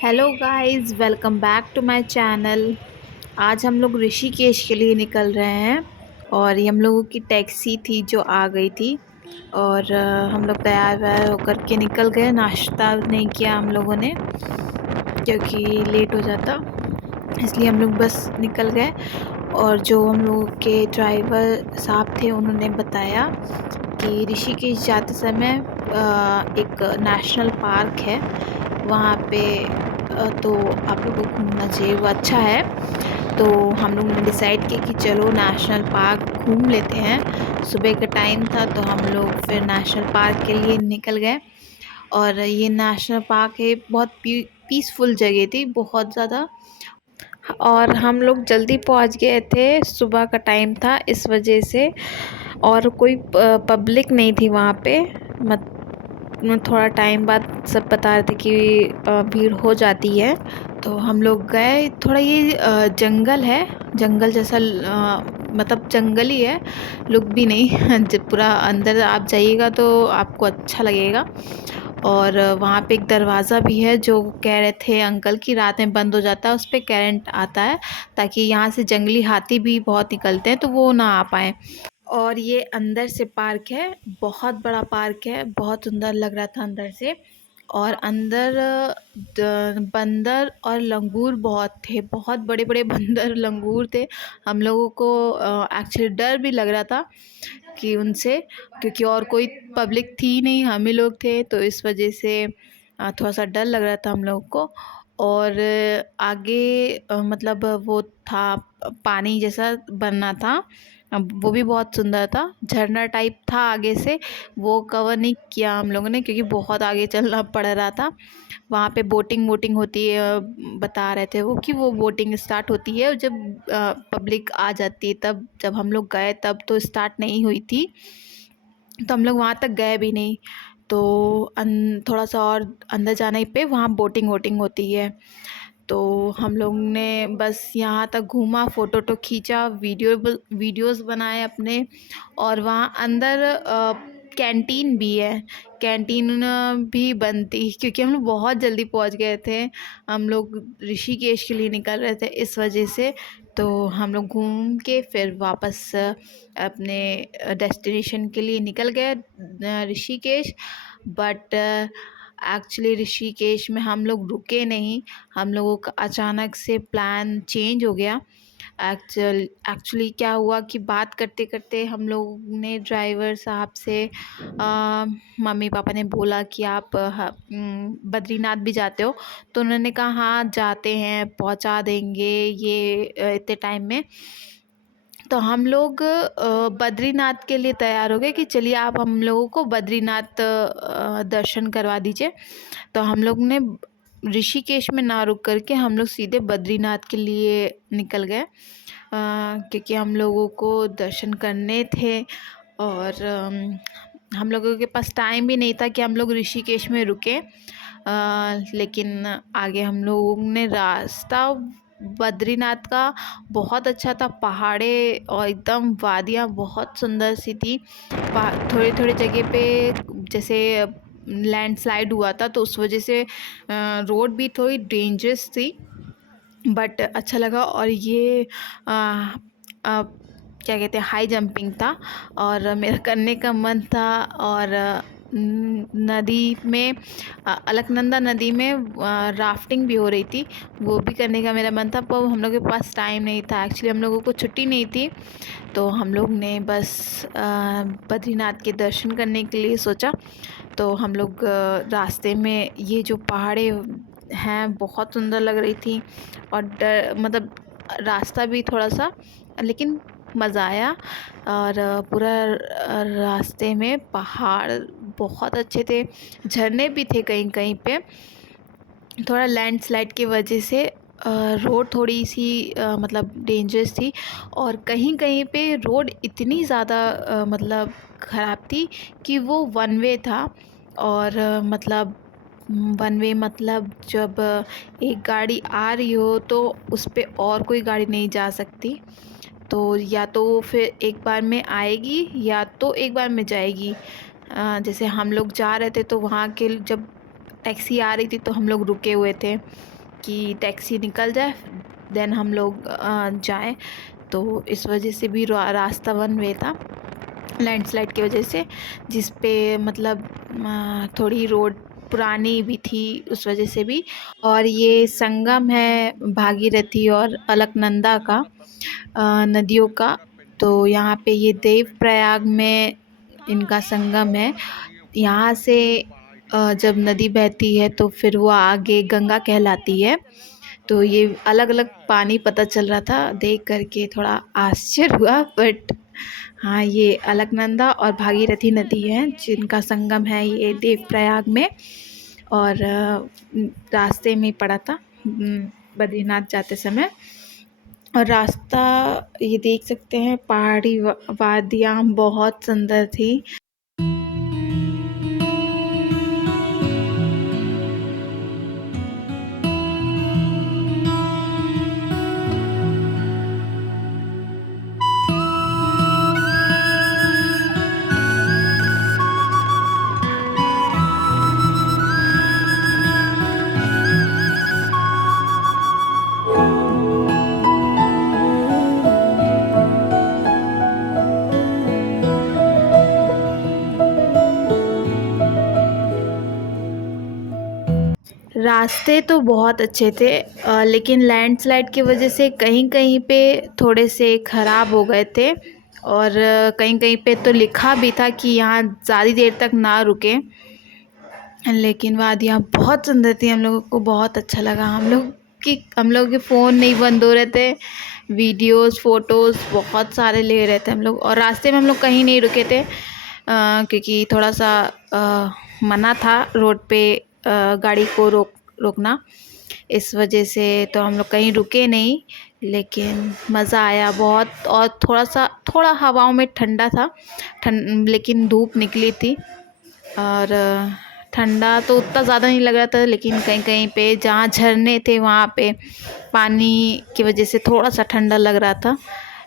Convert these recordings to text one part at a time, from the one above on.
Hello guys, welcome back to my channel. आज हम लोग ऋषिकेश के लिए निकल रहे हैं और ये हम लोगों की टैक्सी थी जो आ गई थी। और हम लोग तैयार व्यार होकर के निकल गए। नाश्ता नहीं किया हम लोगों ने क्योंकि लेट हो जाता, इसलिए हम लोग बस निकल गए। और जो हम लोगों के ड्राइवर साहब थे उन्होंने बताया कि ऋषिकेश जाते समय एक नेशनल पार्क है वहाँ पे, तो आप लोगों को घूमना चाहिए, वो अच्छा है। तो हम लोग ने डिसाइड किया कि चलो नेशनल पार्क घूम लेते हैं। सुबह का टाइम था तो हम लोग फिर नेशनल पार्क के लिए निकल गए। और ये नेशनल पार्क है, बहुत पीसफुल जगह थी, बहुत ज़्यादा। और हम लोग जल्दी पहुंच गए थे, सुबह का टाइम था इस वजह से। और कोई पब्लिक नहीं थी वहाँ पे। मत थोड़ा टाइम बाद सब बता रहे थे कि भीड़ हो जाती है। तो हम लोग गए। थोड़ा ये जंगल है, जंगल जैसा, मतलब जंगल ही है, लुक भी नहीं जब पूरा अंदर आप जाइएगा तो आपको अच्छा लगेगा। और वहाँ पे एक दरवाज़ा भी है जो कह रहे थे अंकल कि रात में बंद हो जाता है, उस पर करंट आता है ताकि यहाँ से जंगली हाथी भी बहुत निकलते हैं तो वो ना आ पाए। और ये अंदर से पार्क है, बहुत बड़ा पार्क है, बहुत सुंदर लग रहा था अंदर से। और अंदर बंदर और लंगूर बहुत थे, बहुत बड़े बड़े बंदर लंगूर थे। हम लोगों को एक्चुअली डर भी लग रहा था कि उनसे, क्योंकि और कोई पब्लिक थी नहीं, हम ही लोग थे, तो इस वजह से थोड़ा सा डर लग रहा था हम लोग को। और आगे मतलब वो था, पानी जैसा बनना था। अब वो भी बहुत सुंदर था, झरना टाइप था आगे से। वो कवर नहीं किया हम लोगों ने क्योंकि बहुत आगे चलना पड़ रहा था। वहाँ पे बोटिंग वोटिंग होती है, बता रहे थे वो कि वो बोटिंग स्टार्ट होती है जब पब्लिक आ जाती है तब। जब हम लोग गए तब तो स्टार्ट नहीं हुई थी, तो हम लोग वहाँ तक गए भी नहीं। तो थोड़ा सा और अंदर जाने पे वहाँ बोटिंग वोटिंग होती है। तो हम लोग ने बस यहाँ तक घूमा, फ़ोटो वोटो खींचा, वीडियोज़ बनाए अपने। और वहाँ अंदर कैंटीन भी है। कैंटीन भी बनती क्योंकि हम लोग बहुत जल्दी पहुँच गए थे। हम लोग ऋषिकेश के लिए निकल रहे थे इस वजह से। तो हम लोग घूम के फिर वापस अपने डेस्टिनेशन के लिए निकल गए, ऋषिकेश। बट एक्चुअली ऋषिकेश में हम लोग रुके नहीं, हम लोगों का अचानक से प्लान चेंज हो गया। एक्चुअली क्या हुआ कि बात करते करते हम लोग ने ड्राइवर साहब से मम्मी पापा ने बोला कि आप बद्रीनाथ भी जाते हो? तो उन्होंने कहा हाँ जाते हैं, पहुंचा देंगे ये इतने टाइम में। तो हम लोग बद्रीनाथ के लिए तैयार हो गए कि चलिए आप हम लोगों को बद्रीनाथ दर्शन करवा दीजिए। तो हम लोग ने ऋषिकेश में ना रुक करके हम लोग सीधे बद्रीनाथ के लिए निकल गए, क्योंकि हम लोगों को दर्शन करने थे। और हम लोगों के पास टाइम भी नहीं था कि हम लोग ऋषिकेश में रुकें। लेकिन आगे हम लोगों ने रास्ता बद्रीनाथ का बहुत अच्छा था, पहाड़े और एकदम वादियाँ बहुत सुंदर सी थी। थोड़ी थोड़ी जगह पे जैसे लैंडस्लाइड हुआ था तो उस वजह से रोड भी थोड़ी डेंजरस थी, बट अच्छा लगा। और ये आ, आ, क्या कहते हैं, हाई जंपिंग था और मेरा करने का मन था। और नदी में अलकनंदा नदी में राफ्टिंग भी हो रही थी, वो भी करने का मेरा मन था, पर हम लोग के पास टाइम नहीं था। एक्चुअली हम लोगों को छुट्टी नहीं थी, तो हम लोग ने बस बद्रीनाथ के दर्शन करने के लिए सोचा। तो हम लोग रास्ते में ये जो पहाड़े हैं बहुत सुंदर लग रही थी। और डर मतलब रास्ता भी थोड़ा सा, लेकिन मज़ा आया। और पूरा रास्ते में पहाड़ बहुत अच्छे थे, झरने भी थे कहीं कहीं पे। थोड़ा लैंडस्लाइड की वजह से रोड थोड़ी सी मतलब डेंजरस थी। और कहीं कहीं पे रोड इतनी ज़्यादा मतलब ख़राब थी कि वो वन वे था। और मतलब वन वे मतलब जब एक गाड़ी आ रही हो तो उस पे और कोई गाड़ी नहीं जा सकती। तो या तो वो फिर एक बार में आएगी या तो एक बार में जाएगी। जैसे हम लोग जा रहे थे तो वहाँ के जब टैक्सी आ रही थी तो हम लोग रुके हुए थे कि टैक्सी निकल जाए देन हम लोग जाएं। तो इस वजह से भी रास्ता वन वे था लैंडस्लाइड की वजह से, जिस पे मतलब थोड़ी रोड पुरानी भी थी उस वजह से भी। और ये संगम है भागीरथी और अलकनंदा का, नदियों का। तो यहाँ पे ये देव प्रयाग में इनका संगम है। यहाँ से जब नदी बहती है तो फिर वो आगे गंगा कहलाती है। तो ये अलग अलग पानी पता चल रहा था, देख करके थोड़ा आश्चर्य हुआ। बट हाँ, ये अलकनंदा और भागीरथी नदी है जिनका संगम है ये देवप्रयाग में। और रास्ते में ही पड़ा था बद्रीनाथ जाते समय। और रास्ता ये देख सकते हैं, पहाड़ी वादियाँ बहुत सुंदर थी। रास्ते तो बहुत अच्छे थे, लेकिन लैंडस्लाइड की वजह से कहीं कहीं पे थोड़े से ख़राब हो गए थे। और कहीं कहीं पे तो लिखा भी था कि यहाँ ज़्यादा देर तक ना रुके। लेकिन वादियाँ बहुत सुंदर थी, हम लोगों को बहुत अच्छा लगा। हम लोग के फ़ोन नहीं बंद हो रहे थे, वीडियोस फ़ोटोज़ बहुत सारे ले रहे थे हम लोग। और रास्ते में हम लोग कहीं नहीं रुके थे क्योंकि थोड़ा सा मना था रोड पे गाड़ी को रोकना, इस वजह से तो हम लोग कहीं रुके नहीं। लेकिन मज़ा आया बहुत। और थोड़ा हवाओं में ठंडा था, लेकिन धूप निकली थी। और ठंडा तो उतना ज़्यादा नहीं लग रहा था, लेकिन कहीं कहीं पे जहाँ झरने थे वहाँ पे पानी की वजह से थोड़ा सा ठंडा लग रहा था,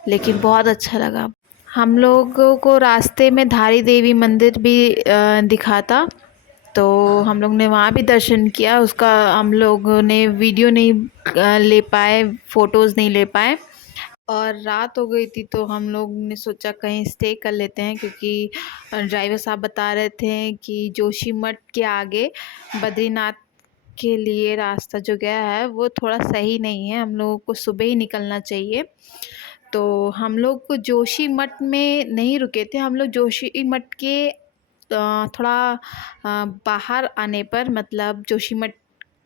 लेकिन बहुत अच्छा लगा। हम लोगों को रास्ते में धारी देवी मंदिर भी दिखा था, तो हम लोग ने वहाँ भी दर्शन किया। उसका हम लोगों ने वीडियो नहीं ले पाए, फ़ोटोज़ नहीं ले पाए। और रात हो गई थी तो हम लोग ने सोचा कहीं स्टे कर लेते हैं, क्योंकि ड्राइवर साहब बता रहे थे कि जोशीमठ के आगे बद्रीनाथ के लिए रास्ता जो गया है वो थोड़ा सही नहीं है, हम लोगों को सुबह ही निकलना चाहिए। तो हम लोग जोशीमठ में नहीं रुके थे, हम लोग जोशीमठ के थोड़ा बाहर आने पर, मतलब जोशीमठ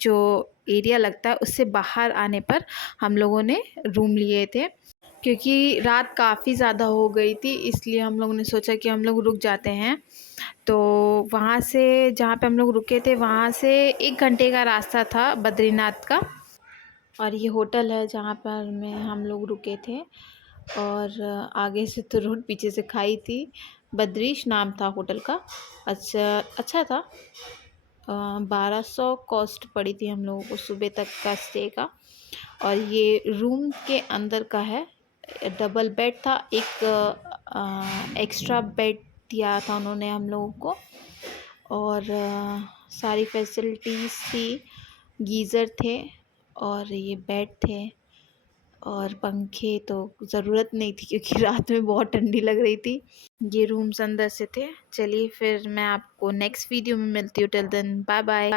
जो एरिया लगता है उससे बाहर आने पर हम लोगों ने रूम लिए थे। क्योंकि रात काफ़ी ज़्यादा हो गई थी, इसलिए हम लोगों ने सोचा कि हम लोग रुक जाते हैं। तो वहाँ से, जहाँ पे हम लोग रुके थे वहाँ से 1 घंटे का रास्ता था बद्रीनाथ का। और ये होटल है जहाँ पर में हम लोग रुके थे। और आगे से तो रोड, पीछे से खाई थी। बद्रीश नाम था होटल का। अच्छा था। 1200 कॉस्ट पड़ी थी हम लोगों को सुबह तक का स्टे का। और ये रूम के अंदर का है, डबल बेड था, एक एक्स्ट्रा बेड दिया था उन्होंने हम लोगों को। और सारी फैसिलिटीज़ थी, गीज़र थे और ये बेड थे और पंखे तो ज़रूरत नहीं थी क्योंकि रात में बहुत ठंडी लग रही थी। ये रूम्स अंदर से थे। चलिए फिर मैं आपको नेक्स्ट वीडियो में मिलती हूँ। Till then bye bye.